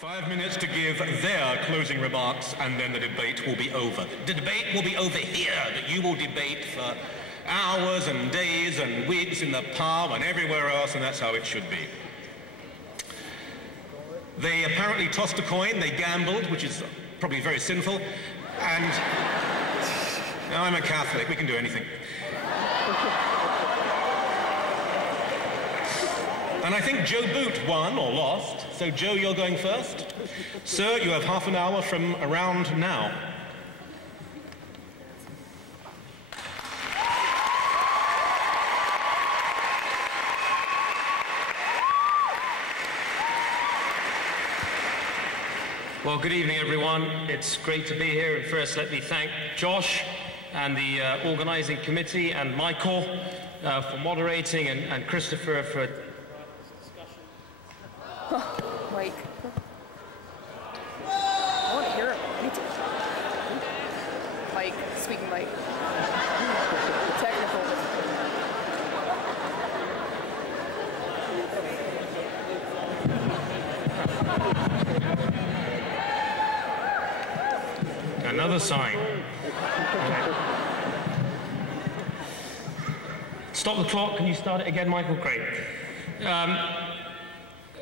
5 minutes to give their closing remarks, and then the debate will be over. The debate will be over here, that you will debate for hours and days and weeks in the pub and everywhere else, and that's how it should be. They apparently tossed a coin, they gambled, which is probably very sinful, and now I'm a Catholic, we can do anything. And I think Joe Boot won or lost. So Joe, you're going first. Sir, you have half an hour from around now. Well, good evening, everyone. It's great to be here. And first, let me thank Josh and the organizing committee and Michael for moderating and Christopher for Mike. I want to hear it. Me too. Mike, sweet Mike. Technical. another sign. Stop the clock. Can you start it again, Michael? Great.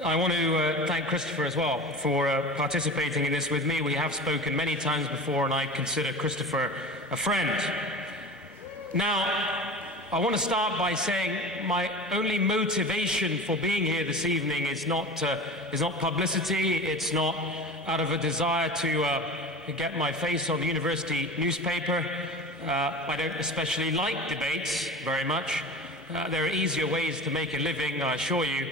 I want to thank Christopher as well for participating in this with me. We have spoken many times before, and I consider Christopher a friend. Now, I want to start by saying my only motivation for being here this evening is not publicity. It's not out of a desire to get my face on the university newspaper. I don't especially like debates very much. There are easier ways to make a living, I assure you.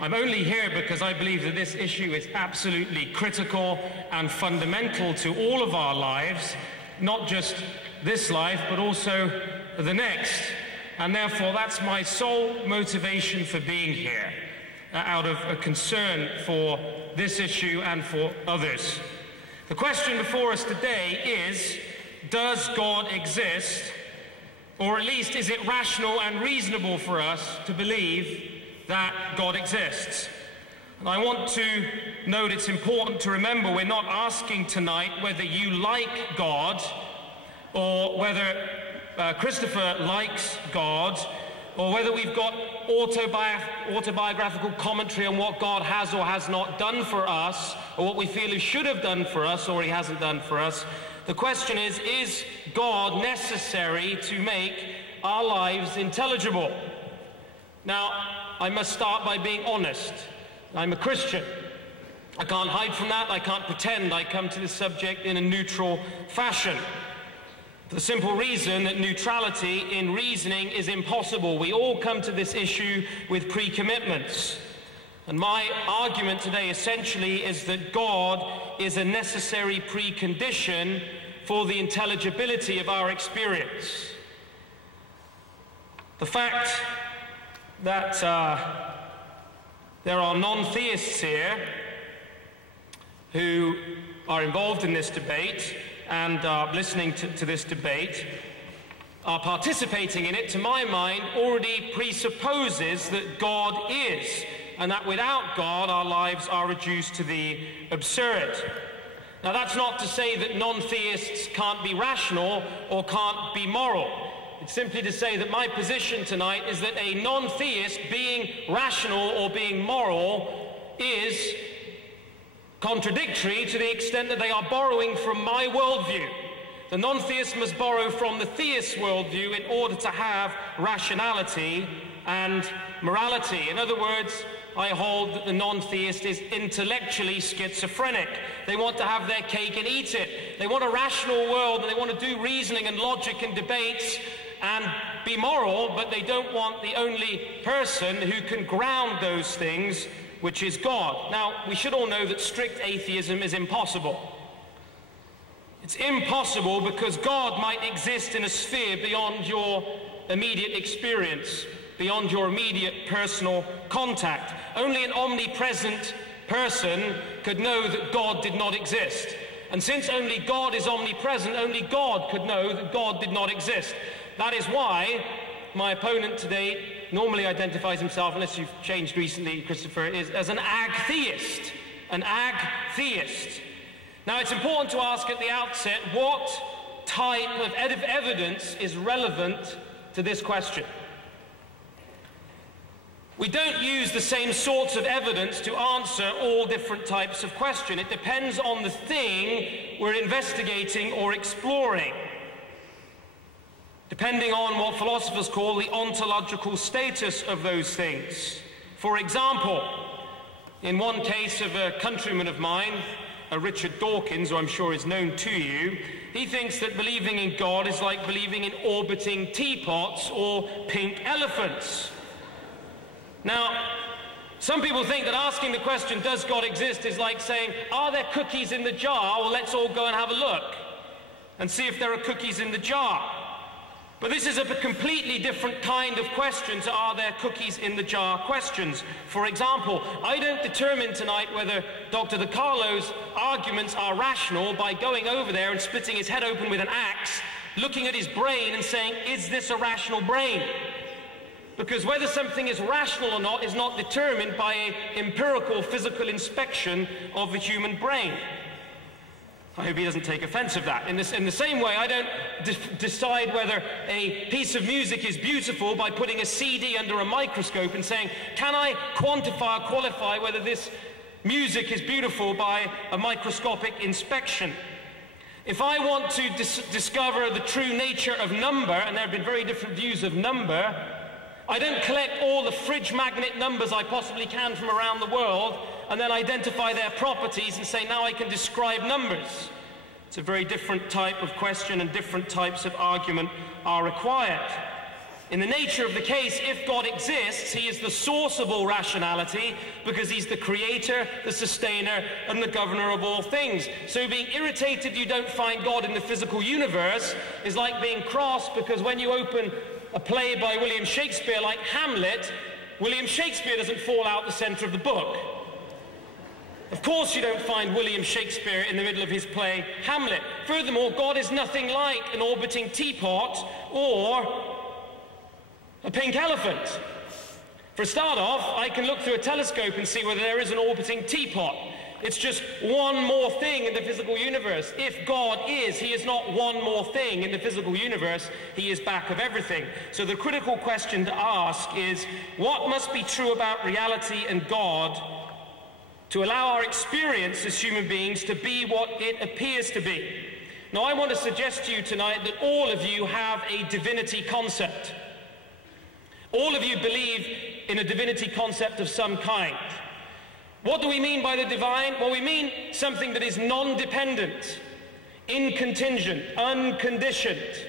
I'm only here because I believe that this issue is absolutely critical and fundamental to all of our lives, not just this life, but also the next. And therefore, that's my sole motivation for being here, out of a concern for this issue and for others. The question before us today is, does God exist? Or at least, is it rational and reasonable for us to believe that God exists? And I want to note it's important to remember we're not asking tonight whether you like God or whether Christopher likes God, or whether we've got autobiographical commentary on what God has or has not done for us, or what we feel he should have done for us or he hasn't done for us. The question is God necessary to make our lives intelligible? Now, I must start by being honest. I'm a Christian. I can't hide from that. I can't pretend I come to this subject in a neutral fashion. For the simple reason that neutrality in reasoning is impossible. We all come to this issue with pre-commitments. And my argument today essentially is that God is a necessary precondition for the intelligibility of our experience. The fact that there are non-theists here who are involved in this debate and are listening to this debate, are participating in it, to my mind, already presupposes that God is, and that without God our lives are reduced to the absurd. Now, that's not to say that non-theists can't be rational or can't be moral. It's simply to say that my position tonight is that a non-theist being rational or being moral is contradictory to the extent that they are borrowing from my worldview. The non-theist must borrow from the theist worldview in order to have rationality and morality. In other words, I hold that the non-theist is intellectually schizophrenic. They want to have their cake and eat it. They want a rational world, and they want to do reasoning and logic and debates and be moral, but they don't want the only person who can ground those things, which is God. Now, we should all know that strict atheism is impossible. It's impossible because God might exist in a sphere beyond your immediate experience, beyond your immediate personal contact. Only an omnipresent person could know that God did not exist. And since only God is omnipresent, only God could know that God did not exist. That is why my opponent today normally identifies himself, unless you've changed recently, Christopher, as an ag-theist. an Theist. Now, it's important to ask at the outset, what type of evidence is relevant to this question? We don't use the same sorts of evidence to answer all different types of question. It depends on the thing we're investigating or exploring, depending on what philosophers call the ontological status of those things. For example, in one case of a countryman of mine, Richard Dawkins, who I'm sure is known to you, he thinks that believing in God is like believing in orbiting teapots or pink elephants. Now, some people think that asking the question, does God exist, is like saying, are there cookies in the jar? Well, let's all go and have a look and see if there are cookies in the jar. But this is a completely different kind of question to are there cookies in the jar questions. For example, I don't determine tonight whether Dr. DiCarlo's arguments are rational by going over there and splitting his head open with an axe, looking at his brain and saying, is this a rational brain? Because whether something is rational or not is not determined by an empirical physical inspection of the human brain. I hope he doesn't take offense of that. In the same way, I don't decide whether a piece of music is beautiful by putting a CD under a microscope and saying, can I quantify or qualify whether this music is beautiful by a microscopic inspection? If I want to discover the true nature of number, and there have been very different views of number, I don't collect all the fridge magnet numbers I possibly can from around the world and then identify their properties and say, now I can describe numbers. It's a very different type of question, and different types of argument are required. In the nature of the case, if God exists, he is the source of all rationality because he's the creator, the sustainer, and the governor of all things. So being irritated you don't find God in the physical universe is like being cross because when you open a play by William Shakespeare like Hamlet, William Shakespeare doesn't fall out the center of the book. Of course you don't find William Shakespeare in the middle of his play Hamlet. Furthermore, God is nothing like an orbiting teapot or a pink elephant. For a start off, I can look through a telescope and see whether there is an orbiting teapot. It's just one more thing in the physical universe. If God is, he is not one more thing in the physical universe, he is back of everything. So the critical question to ask is, what must be true about reality and God to allow our experience as human beings to be what it appears to be? Now, I want to suggest to you tonight that all of you have a divinity concept. All of you believe in a divinity concept of some kind. What do we mean by the divine? Well, we mean something that is non-dependent, incontingent, unconditioned.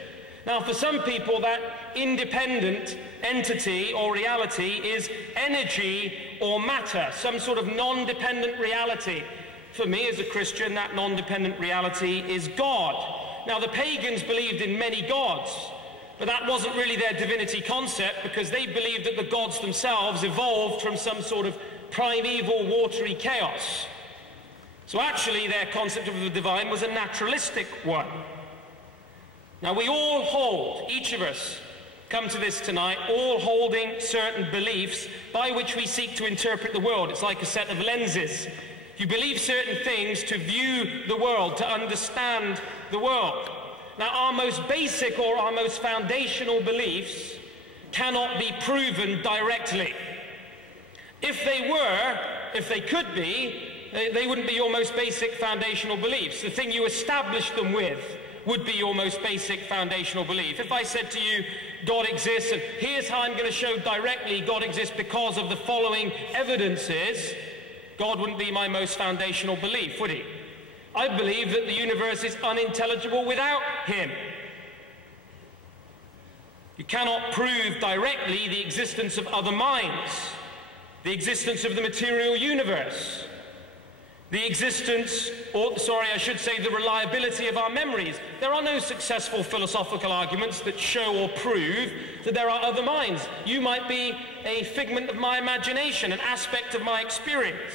Now, for some people, that independent entity or reality is energy or matter, some sort of non-dependent reality. For me, as a Christian, that non-dependent reality is God. Now, the pagans believed in many gods, but that wasn't really their divinity concept because they believed that the gods themselves evolved from some sort of primeval watery chaos. So actually their concept of the divine was a naturalistic one. Now we all hold, each of us come to this tonight, all holding certain beliefs by which we seek to interpret the world. It's like a set of lenses. You believe certain things to view the world, to understand the world. Now our most basic or our most foundational beliefs cannot be proven directly. If they were, if they could be, they wouldn't be your most basic foundational beliefs. The thing you establish them with would be your most basic foundational belief. If I said to you, God exists, and here's how I'm going to show directly God exists because of the following evidences, God wouldn't be my most foundational belief, would he? I believe that the universe is unintelligible without him. You cannot prove directly the existence of other minds, the existence of the material universe, the existence, or sorry, I should say the reliability of our memories. There are no successful philosophical arguments that show or prove that there are other minds. You might be a figment of my imagination, an aspect of my experience.